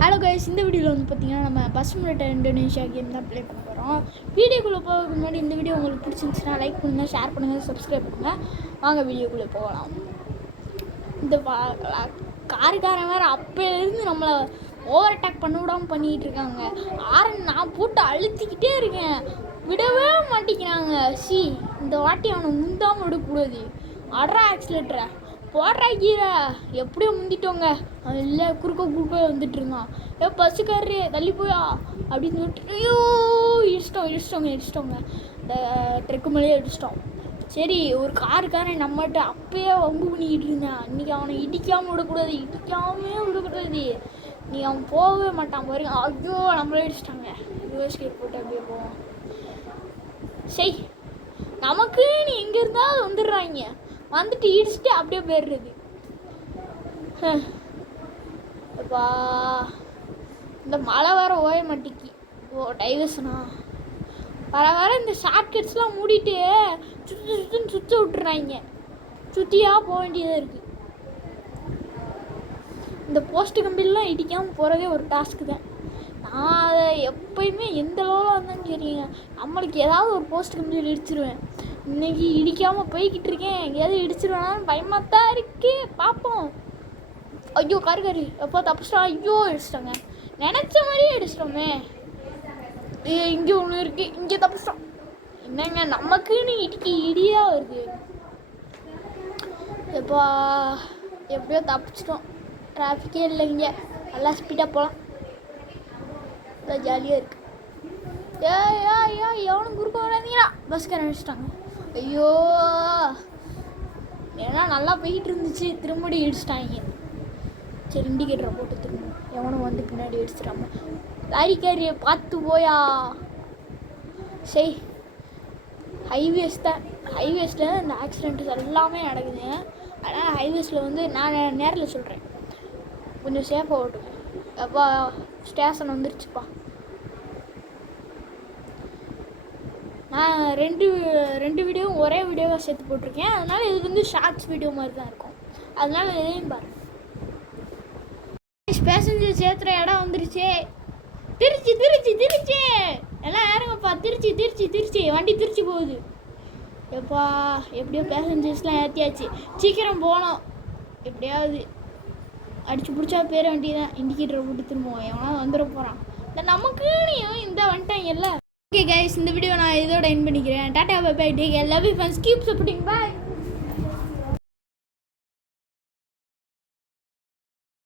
Hello guys, இந்த வீடியோவில் வந்து பார்த்தீங்கன்னா நம்ம பஸ் சிமுலேட்டர் இந்தோனேஷியா கேம் தான் ப்ளே பண்ண போகிறோம். வீடியோக்குள்ளே போகிறதுக்கு முன்னாடி இந்த வீடியோ உங்களுக்கு பிடிச்சிருந்துச்சுன்னா லைக் பண்ணுங்கள், ஷேர் பண்ணுங்கள், சப்ஸ்கிரைப் பண்ணுங்கள். வாங்க வீடியோக்குள்ளே போகலாம். இந்த காருக்காரன் வேறு அப்போலேருந்து நம்மளை ஓவர் அட்டாக் பண்ண விடாமல் பண்ணிக்கிட்டு இருக்காங்க. ஆரன் நான் போட்டு அழுத்திக்கிட்டே இருக்கேன், விடவே மாட்டேங்கிறாங்க. இந்த வாட்டி அவனை முந்தாமல் விடக்கூடாது. அட்ரா ஆக்சிலேட்டரை போடுறா கீரை, எப்படியோ முந்திட்டோங்க. இல்லை குறுக்க வந்துட்டு இருந்தான். பஸ்ஸுக்காரரு தள்ளி போயா அப்படின்னு சொல்லிட்டு ஐயோ இடிச்சிட்டோங்க. இந்த ட்ரெக்கு மேலேயே இடிச்சிட்டோம். சரி, ஒரு காருக்காரன் நம்மகிட்ட அப்பயே வம்பு பண்ணிக்கிட்டு இருந்தான். இன்றைக்கி அவனை இடிக்காமல் விடக்கூடாது. நீ அவன் போகவே மாட்டான் பாருங்க. ஐயோ நம்மளே இடிச்சிட்டாங்க. ரிவர்ஸ் போட்டு அப்படியே போவோம். சரி, நமக்கு நீ எங்கே இருந்தால் வந்துடுறாங்க, வந்துட்டு இடிச்சுட்டு அப்படியே போயிடுறது. அப்பா, இந்த மழை வேற ஓய மாட்டேங்கி. டைவர்ஷனா வர இந்த ஷார்ட்கட்ஸ்லாம் மூடிட்டு சுற்றி விட்டுறாங்க. சுற்றியாக போக வேண்டியதாக இருக்குது. இந்த போஸ்ட் கம்பிலாம் இடிக்காமல் போகிறதே ஒரு டாஸ்க்கு தான். நான் அதை எப்பயுமே எந்த லெவலில் இருந்தாலும் சரிங்க, நம்மளுக்கு ஏதாவது ஒரு போஸ்ட் கம்பியில் இடிச்சிருவேன். இன்றைக்கி இடிக்காமல் போய்கிட்டு இருக்கேன், எங்கேயாவது இடிச்சிருவேனான்னு பயமாக தான் இருக்கு. பார்ப்போம். ஐயோ காரு எப்போ தப்பிச்சிட்டோம். ஐயோ இடிச்சிட்டோங்க, நினச்ச மாதிரியே இடிச்சிட்டோமே. இங்கே ஒன்று இருக்குது, இங்கே தப்பிச்சிட்டோம். என்னங்க நமக்குன்னு இடியாக வருது. எப்போ எப்படியோ தப்பிச்சிட்டோம். டிராஃபிக்கே இல்லை இங்கே, நல்லா ஸ்பீடாக போகலாம். ஜாலியாக இருக்குது. எவனும் குறுக்க வராதீங்களா, பஸ்காரன் அடிச்சிட்டாங்க. ஐயோ, ஏன்னா நல்லா போய்கிட்டு இருந்துச்சு, திரும்படி இடிச்சிட்டாங்க. சரி, இண்டிகேட்டரை போட்டு திரும்ப எவனும் வந்து பின்னாடி இடிச்சிடாம. லாரிக்காரியை பார்த்து போயா. சரி, ஹைவேஸில் இந்த ஆக்சிடென்ட்ஸ் எல்லாமே நடக்குது. அதனால் ஹைவேஸில் வந்து நான் நேரில் சொல்கிறேன், கொஞ்சம் சேஃபாக ஓட்டுங்க. எப்பா ஸ்டேஷன் வந்துருச்சுப்பா. நான் ரெண்டு வீடியோவும் ஒரே வீடியோவாக சேர்த்து போட்டிருக்கேன். அதனால் இது வந்து ஷார்ட்ஸ் வீடியோ மாதிரி தான் இருக்கும். அதனால் இதையும் பாருங்கள். பேசஞ்சர் சேர்த்துற இடம் வந்துருச்சு. திருச்சி எல்லாம் யாருங்கப்பா. திருச்சி வண்டி திருச்சி போகுது. எப்பா எப்படியோ பேசஞ்சர்ஸ்லாம் ஏற்றியாச்சு. சீக்கிரம் போனோம். எப்படியாவது அடிச்சு பிடிச்சா பேர வண்டி தான். இண்டிகேட்டரை போட்டு திரும்புவோம், எவனா வந்துட போகிறான். இந்த நமக்குன்னு இந்த வந்துட்டாங்க இல்லை. ஓகே கைஸ், இந்த வீடியோ நான் இதோட எண்ட் பண்ணிக்கிறேன். Tata bye bye, take care, love you friends, keep supporting, by.